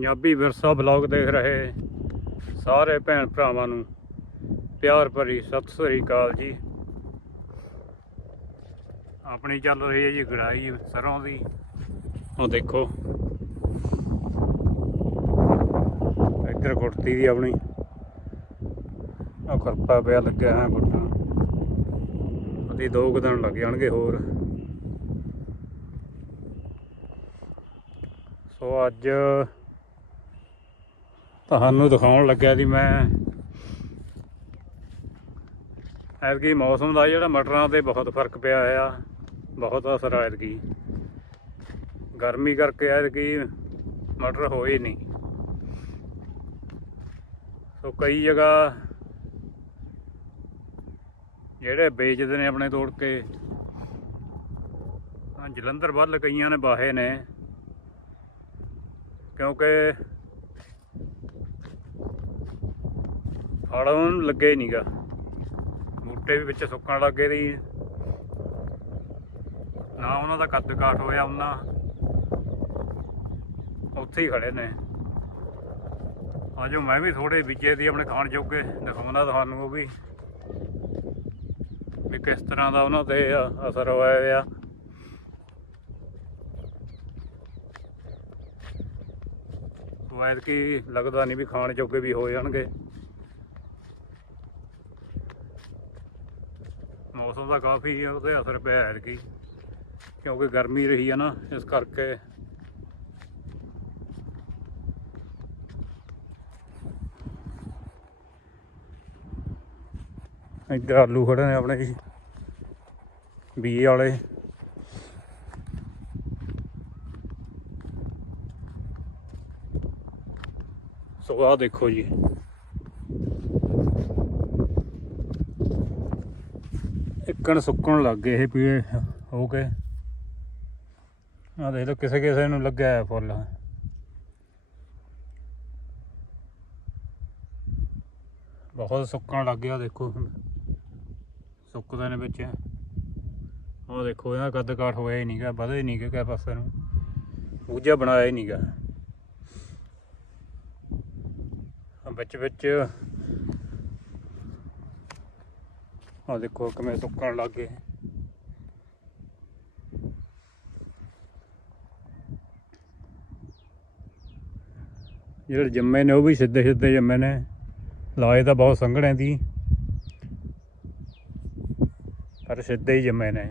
ਪੰਜਾਬੀ ਵਿਰਸਾ ਬਲੌਗ ਦੇਖ ਰਹੇ ਸਾਰੇ ਭੈਣ ਭਰਾਵਾਂ ਨੂੰ ਪਿਆਰ ਭਰੀ ਸਤਿ ਸ੍ਰੀ ਅਕਾਲ ਜੀ। ਆਪਣੀ ਚੱਲ ਰਹੀ ਹੈ ਜੀ ਗੜਾਈ ਸਰੋਂ ਦੀ। ਉਹ ਦੇਖੋ। ਇੱਧਰ ਕੁੜਤੀ ਦੀ ਆਪਣੀ। ਉਹ ਖਰਪਾ ਪਿਆ ਲੱਗਿਆ ਹੈ ਗੁੱਟਾਂ। ਉਹਦੀ ਦੋ ਕੁ ਦਿਨ ਲੱਗ ਜਾਣਗੇ ਹੋਰ। ਸੋ ਅੱਜ ਤੁਹਾਨੂੰ ਦਿਖਾਉਣ ਲੱਗਿਆ ਸੀ ਮੈਂ। ਐਤਕੀ ਮੌਸਮ ਦਾ ਜਿਹੜਾ ਮਟਰਾਂ ਤੇ ਬਹੁਤ ਫ਼ਰਕ ਪਿਆ ਆ, ਬਹੁਤ ਅਸਰ ਆ ਐਤਕੀ। ਗਰਮੀ ਕਰਕੇ ਐਤਕੀ ਮਟਰ ਹੋਏ ਨਹੀਂ ਸੋ ਕਈ ਜਗ੍ਹਾ ਜਿਹੜੇ ਵੇਚਦੇ ਨੇ ਆਪਣੇ ਤੋੜ ਕੇ ਜਲੰਧਰ ਵੱਲ ਕਈਆਂ ਨੇ ਬਾਹੇ ਨੇ। ਕਿਉਂਕਿ ਫਲ ਉਹਨੂੰ ਲੱਗੇ ਨਹੀਂਗਾ ਬੂਟੇ ਵੀ ਵਿੱਚ ਸੁੱਕਣ ਲੱਗੇ ਦੀ ਨਾ ਉਹਨਾਂ ਦਾ ਕੱਦ ਕਾਠ ਹੋਇਆ, ਉਹਨਾਂ ਉੱਥੇ ਹੀ ਖੜੇ ਨੇ। ਆਜੋ ਮੈਂ ਵੀ ਥੋੜੇ ਬੀਜੇ ਦੀ ਆਪਣੇ ਖਾਣ ਜੋਗੇ, ਦਿਖਾਉਂਦਾ ਤੁਹਾਨੂੰ ਉਹ ਵੀ। ਵੀ ਕਿਸ ਤਰ੍ਹਾਂ ਦਾ ਉਹਨਾਂ ਤੇ ਅਸਰ ਹੋਇਆ ਆ। ਵੈਦ ਕੀ ਲੱਗਦਾ ਨਹੀਂ ਵੀ ਖਾਣ ਜੋਗੇ ਵੀ ਹੋ ਜਾਣਗੇ। ਮੌਸਮ ਦਾ ਕਾਫੀ ਉਹਦੇ ਅਸਰ ਪਿਆ ਹੈ ਕਿ ਕਿਉਂਕਿ ਗਰਮੀ ਰਹੀ ਹੈ ਨਾ, ਇਸ ਕਰਕੇ। ਇੱਧਰ ਆਲੂ ਖੜੇ ਨੇ ਆਪਣੇ ਜੀ ਬੀਏ ਵਾਲੇ। ਸੋ ਆਹ ਦੇਖੋ ਜੀ। ਇੱਕਣ ਸੁੱਕਣ ਲੱਗ ਗਏ ਇਹ ਪੀਏ ਹੋ ਕੇ ਆ ਦੇਖ ਲਓ ਕਿਸੇ ਕਿਸੇ ਨੂੰ ਲੱਗਿਆ ਹੈ ਫੁੱਲ। ਬਹੁਤ ਸੁੱਕਣ ਲੱਗ ਗਿਆ ਦੇਖੋ ਸੁੱਕਦੇ ਨੇ ਵਿੱਚ। ਉਹ ਦੇਖੋ, ਇਹਦਾ ਕੱਦ ਕਾਠ ਹੋਇਆ ਹੀ ਨਹੀਂਗਾ ਵਧੇ ਹੀ ਨਹੀਂਗਾ ਕਿਹ ਪਾਸੇ ਨੂੰ। ਪੂਜਾ ਬਣਾਇਆ ਹੀ ਨਹੀਂਗਾ ਵਿੱਚ ਵਿੱਚ ਆ ਦੇਖੋ ਕਿਵੇਂ ਸੁੱਕਣ ਲੱਗ ਗਏ। ਜਿਹੜੇ ਜੰਮੇ ਨੇ ਉਹ ਵੀ ਸਿੱਧੇ ਸਿੱਧੇ ਜੰਮੇ ਨੇ। ਲਾਏ ਤਾਂ ਬਹੁਤ ਸੰਘਣੇ ਦੀ। ਪਰ ਸਿੱਧੇ ਹੀ ਜੰਮੇ ਨੇ।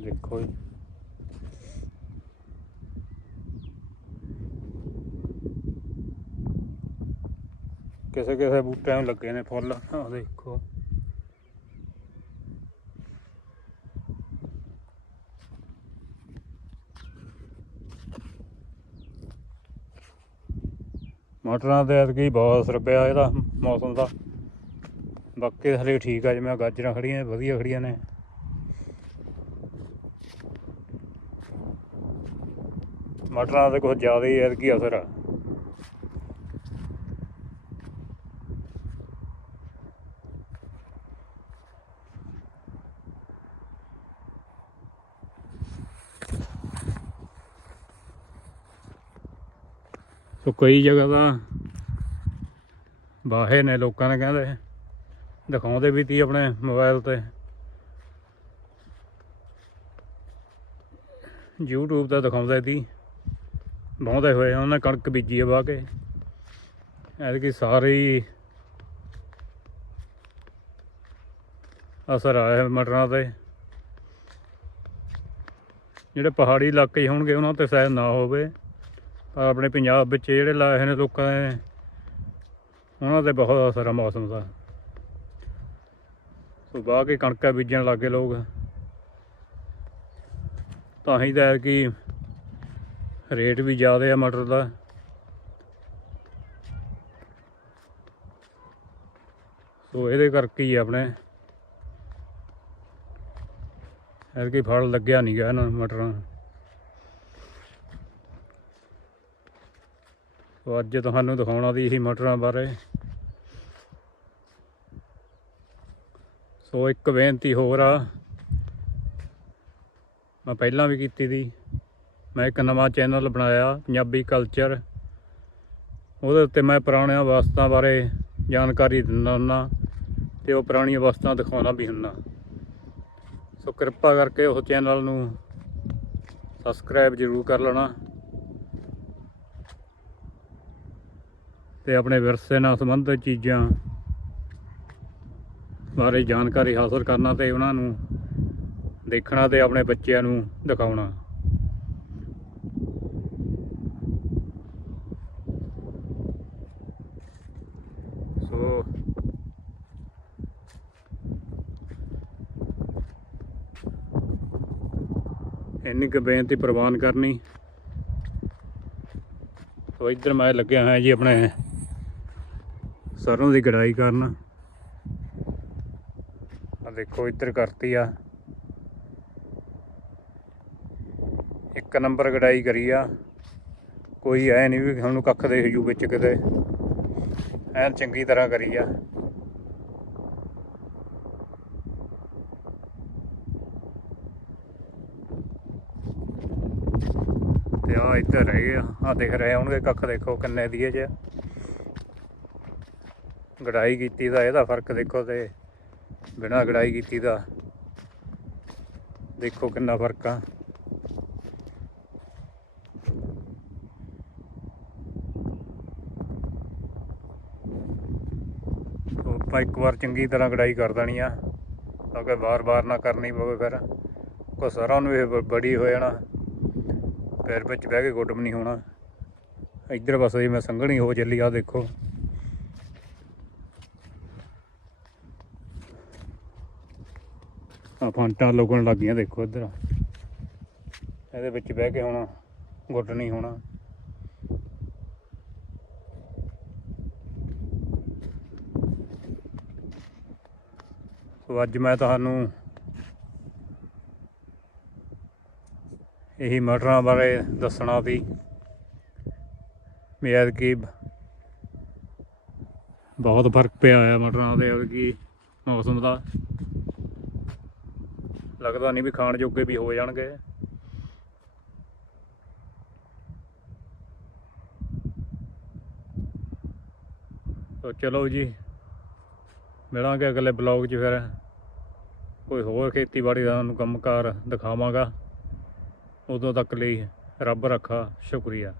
ਦੇਖੋ ਜੀ। ਕਿਸੇ ਕਿਸੇ ਬੂਟਿਆਂ ਨੂੰ ਲੱਗੇ ਨੇ ਫੁੱਲ। ਆਹ ਦੇਖੋ। ਮਟਰਾਂ ਤੇ ਐਤਕੀ ਬਹੁਤ ਅਸਰ ਪਿਆ ਇਹਦਾ ਮੌਸਮ ਦਾ। ਬਾਕੀ ਹਲੇ ਠੀਕ ਆ, ਜਿਵੇਂ ਗਾਜਰਾਂ ਖੜੀਆਂ ਵਧੀਆ ਖੜੀਆਂ ਨੇ। ਮਟਰਾਂ ਤੇ ਕੁਝ ਜ਼ਿਆਦਾ ਹੀ ਐਤਕੀ ਅਸਰ ਆ। ਸੋ ਕਈ ਜਗ੍ਹਾ ਤਾਂ ਬਾਹੇ ਨੇ ਲੋਕਾਂ ਨੇ ਕਹਿੰਦੇ। ਦਿਖਾਉਂਦੇ ਵੀ ਤੀ ਆਪਣੇ ਮੋਬਾਈਲ ਤੇ। YouTube ਤੇ ਦਿਖਾਉਂਦੇ ਤੀ। ਬਾਉਂਦੇ ਹੋਏ ਉਹਨਾਂ ਨੇ ਕਣਕ ਬੀਜੀ ਆ ਵਾਹ ਕੇ। ਐਤਕੀ ਸਾਰੇ ਹੀ ਅਸਰ ਆਇਆ ਮਟਰਾਂ ਤੇ। ਜਿਹੜੇ ਪਹਾੜੀ ਇਲਾਕੇ ਹੋਣਗੇ, ਉਹਨਾਂ ਤੇ ਸ਼ਾਇਦ ਨਾ ਹੋਵੇ। ਪਰ ਆਪਣੇ ਪੰਜਾਬ ਵਿੱਚ ਜਿਹੜੇ ਲਾਏ ਹੋਏ ਨੇ ਲੋਕਾਂ ਨੇ ਉਹਨਾਂ ਤੇ ਬਹੁਤ ਅਸਰ ਆ ਮੌਸਮ ਦਾ। ਸੋ ਬਾਹ ਕੇ ਕਣਕਾਂ ਬੀਜਣ ਲੱਗੇ ਲੋਕ। ਤਾਂ ਹੀ ਤਾਂ ਕਿ ਰੇਟ ਵੀ ਜ਼ਿਆਦਾ ਆ ਮਟਰ ਦਾ। ਸੋ ਇਹਦੇ ਕਰਕੇ ਹੀ ਆਪਣੇ ਐਤਕੀ ਫਲ ਲੱਗਿਆ ਨਹੀਂ ਗਿਆ ਇਹਨਾਂ ਨੂੰ ਮਟਰਾਂ ਨੂੰ। ਸੋ ਅੱਜ ਤੁਹਾਨੂੰ ਦਿਖਾਉਣਾ ਦੀ ਸੀ ਮਟਰਾਂ ਬਾਰੇ। ਸੋ ਇੱਕ ਬੇਨਤੀ ਹੋਰ ਆ। ਮੈਂ ਪਹਿਲਾਂ ਵੀ ਕੀਤੀ ਦੀ। ਮੈਂ ਇੱਕ ਨਵਾਂ ਚੈਨਲ ਬਣਾਇਆ, ਪੰਜਾਬੀ ਕਲਚਰ ਉਹਦੇ ਉੱਤੇ ਮੈਂ ਪੁਰਾਣੀਆਂ ਵਸਤਾਂ ਬਾਰੇ ਜਾਣਕਾਰੀ ਦਿੰਦਾ ਹੁੰਦਾ ਤੇ ਉਹ ਪੁਰਾਣੀਆਂ ਵਸਤਾਂ ਦਿਖਾਉਣਾ ਵੀ ਹੁੰਦਾ। ਸੋ ਕਿਰਪਾ ਕਰਕੇ ਉਹ ਚੈਨਲ ਨੂੰ ਸਬਸਕ੍ਰਾਈਬ ਜ਼ਰੂਰ ਕਰ ਲੈਣਾ। ਤੇ ਆਪਣੇ ਵਿਰਸੇ ਨਾਲ ਸੰਬੰਧਿਤ ਚੀਜ਼ਾਂ ਬਾਰੇ ਜਾਣਕਾਰੀ ਹਾਸਲ ਕਰਨਾ ਤੇ ਉਹਨਾਂ ਨੂੰ ਦੇਖਣਾ ਤੇ ਆਪਣੇ ਬੱਚਿਆਂ ਨੂੰ ਦਿਖਾਉਣਾ। ਸੋ ਇੰਨੀ ਕੁ ਬੇਨਤੀ ਪ੍ਰਵਾਨ ਕਰਨੀ। ਸੋ ਇੱਧਰ ਮੈਂ ਲੱਗਿਆ ਹੋਇਆ ਜੀ ਆਪਣੇ ਸਰੋਂ ਦੀ ਗੜਾਈ ਕਰਨ। ਆ ਦੇਖੋ, ਇੱਧਰ ਕਰਤੀ ਆ। ਇੱਕ ਨੰਬਰ ਗੜਾਈ ਕਰੀ ਆ। ਕੋਈ ਐ ਨਹੀਂ ਵੀ ਸਾਨੂੰ ਕੱਖ ਦੇਖ ਜੂ ਵਿੱਚ ਕਿਤੇ। ਐਨ ਚੰਗੀ ਤਰ੍ਹਾਂ ਕਰੀ ਆ। ਤੇ ਆ ਇੱਧਰ ਰਹਿ ਗਏ ਆ ਆਹ ਦਿਖ ਰਹੇ ਹੋਣਗੇ ਕੱਖ ਦੇਖੋ ਕਿੰਨੇ ਦੀ ਇਹ ਚ। ਗੜਾਈ ਕੀਤੀ ਦਾ, ਇਹਦਾ ਫ਼ਰਕ ਦੇਖੋ ਤੇ ਬਿਨਾਂ ਗੜਾਈ ਕੀਤੀ ਦਾ। ਦੇਖੋ ਕਿੰਨਾ ਫ਼ਰਕ ਆ। ਆਪਾਂ ਇੱਕ ਵਾਰ ਚੰਗੀ ਤਰ੍ਹਾਂ ਗੜਾਈ ਕਰ ਦੇਣੀ ਆ, ਤਾਂ ਕਿ ਵਾਰ-ਵਾਰ ਨਾ ਕਰਨੀ ਪਵੇ ਫਿਰ। ਕੋ ਸਾਰਾ ਨੂੰ ਇਹ ਬੜੀ ਹੋ ਜਾਣਾ, ਪੈਰ ਵਿੱਚ ਬਹਿ ਕੇ ਗੁੱਟ ਵੀ ਨਹੀਂ ਹੋਣਾ। ਇੱਧਰ ਬਸ ਜੀ ਮੈਂ ਸੰਘਣੀ ਹੋ ਚੱਲੀ ਆ, ਦੇਖੋ। ਫਾਂਟਾਂ ਲੱਗਣ ਲੱਗ ਗਈਆਂ ਦੇਖੋ ਇੱਧਰ। ਇਹਦੇ ਵਿੱਚ ਬਹਿ ਕੇ ਹੁਣ ਗੁੱਟ ਨਹੀਂ ਹੋਣਾ। ਸੋ ਅੱਜ ਮੈਂ ਤੁਹਾਨੂੰ ਇਹੀ ਮਟਰਾਂ ਬਾਰੇ ਦੱਸਣਾ ਵੀ ਵੀ ਐਤਕੀ ਬਹੁਤ ਫ਼ਰਕ ਪਿਆ ਹੋਇਆ ਮਟਰਾਂ ਦੇ ਐਤਕੀ ਮੌਸਮ ਦਾ। ਲੱਗਦਾ ਨਹੀਂ ਵੀ ਖਾਣ ਜੋਗੇ ਵੀ ਹੋ ਜਾਣਗੇ। ਤੋ ਚਲੋ ਜੀ, ਮਿਲਾਂਗੇ ਅਗਲੇ ਬਲੌਗ 'ਚ ਫਿਰ। ਕੋਈ ਹੋਰ ਖੇਤੀਬਾੜੀ ਦਾ ਤੁਹਾਨੂੰ ਕੰਮਕਾਰ ਦਿਖਾਵਾਂਗਾ। ਉਦੋਂ ਤੱਕ ਲਈ ਰੱਬ ਰੱਖਾ, ਸ਼ੁਕਰੀਆ।